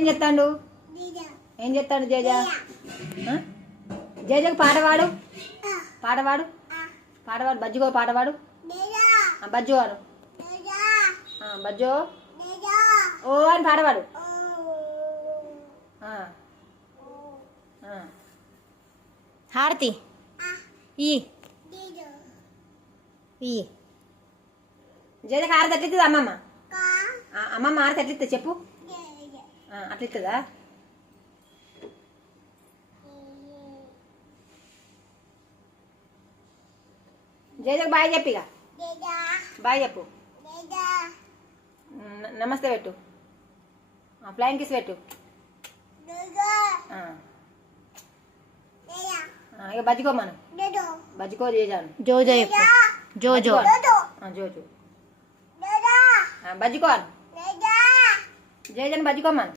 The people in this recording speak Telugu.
ఏం చెప్తాడు ఏం చెప్తాడు జేజ జేజకు పాట పాడు పాటవాడు పాటవాడు బజ్జుగో పాటవాడు బజ్జో అను బజ్జో ఓ అని పాటవాడు హారతి ఈ ఈ జేజకు హారతి ఎట్లిస్తుంది అమ్మమ్మ అమ్మమ్మ హారతి ఎట్లిస్తుంది చెప్పు అట్లిస్తుందా జేజకు బాయ్ చెప్పిగా బాయ్ చెప్పు నమస్తే పెట్టు ఫ్లైంగ్ కిస్ పెట్టు ఇక బజ్జుకో మనం బజ్జుకో చేజాను జో జో చెప్పు జో జో జో జో బజ్జుకో జేజన్ బజ్జుకోమను